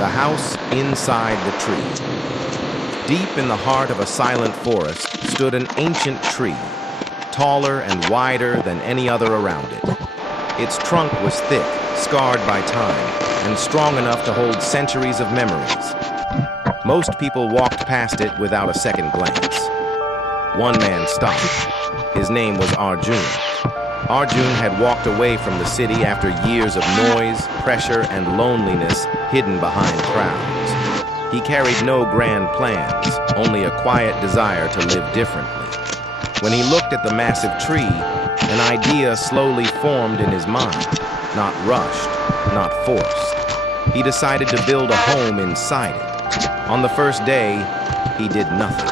The house inside the tree. Deep in the heart of a silent forest stood an ancient tree, taller and wider than any other around it. Its trunk was thick, scarred by time, and strong enough to hold centuries of memories. Most people walked past it without a second glance. One man stopped. His name was Arjun. Arjun had walked away from the city after years of noise, pressure, and loneliness hidden behind crowds. He carried no grand plans, only a quiet desire to live differently. When he looked at the massive tree, an idea slowly formed in his mind, not rushed, not forced. He decided to build a home inside it. On the first day, he did nothing.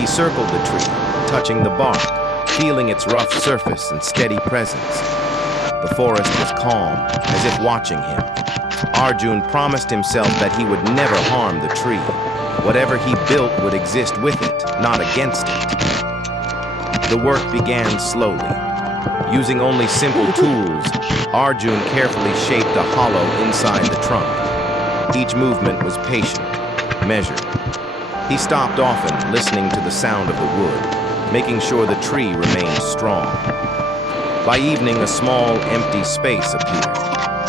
He circled the tree, touching the bark, feeling its rough surface and steady presence. The forest was calm, as if watching him. Arjun promised himself that he would never harm the tree. Whatever he built would exist with it, not against it. The work began slowly. Using only simple tools, Arjun carefully shaped a hollow inside the trunk. Each movement was patient, measured. He stopped often, listening to the sound of the wood, making sure the tree remained strong. By evening, a small, empty space appeared.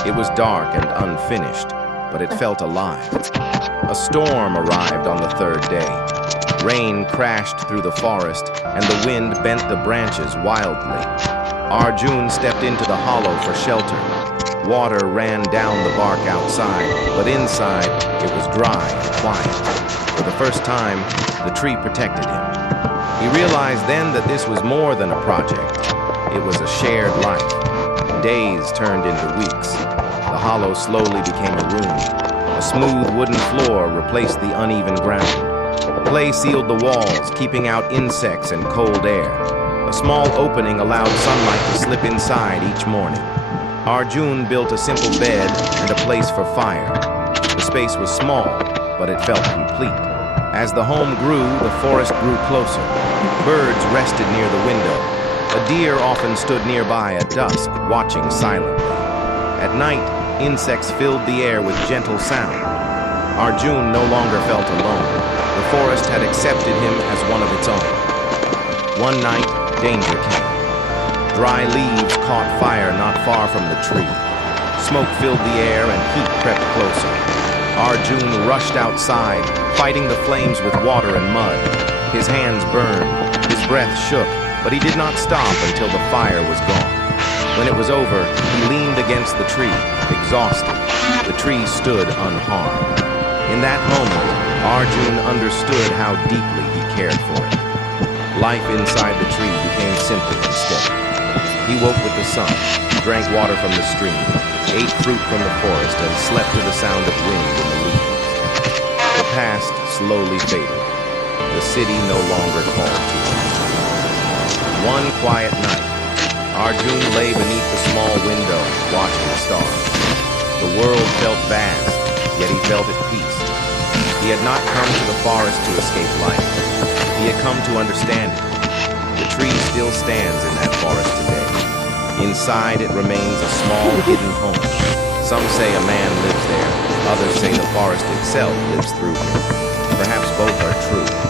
It was dark and unfinished, but it felt alive. A storm arrived on the third day. Rain crashed through the forest, and the wind bent the branches wildly. Arjun stepped into the hollow for shelter. Water ran down the bark outside, but inside, it was dry and quiet. For the first time, the tree protected him. He realized then that this was more than a project. It was a shared life. Days turned into weeks. The hollow slowly became a room. A smooth wooden floor replaced the uneven ground. Clay sealed the walls, keeping out insects and cold air. A small opening allowed sunlight to slip inside each morning. Arjun built a simple bed and a place for fire. The space was small, but it felt complete. As the home grew, the forest grew closer. Birds rested near the window. A deer often stood nearby at dusk, watching silently. At night, insects filled the air with gentle sound. Arjun no longer felt alone. The forest had accepted him as one of its own. One night, danger came. Dry leaves caught fire not far from the tree. Smoke filled the air and heat crept closer. Arjun rushed outside, fighting the flames with water and mud. His hands burned, his breath shook, but he did not stop until the fire was gone. When it was over, he leaned against the tree, exhausted. The tree stood unharmed. In that moment, Arjun understood how deeply he cared for it. Life inside the tree became simple and steady. He woke with the sun, drank water from the stream, ate fruit from the forest, and slept to the sound of wind in the leaves. The past slowly faded. The city no longer called to him. One quiet night, Arjun lay beneath the small window, watching the stars. The world felt vast, yet he felt at peace. He had not come to the forest to escape life. He had come to understand it. The tree still stands in that forest today. Inside it remains a small hidden home. Some say a man lives there, others say the forest itself lives through him. Perhaps both are true.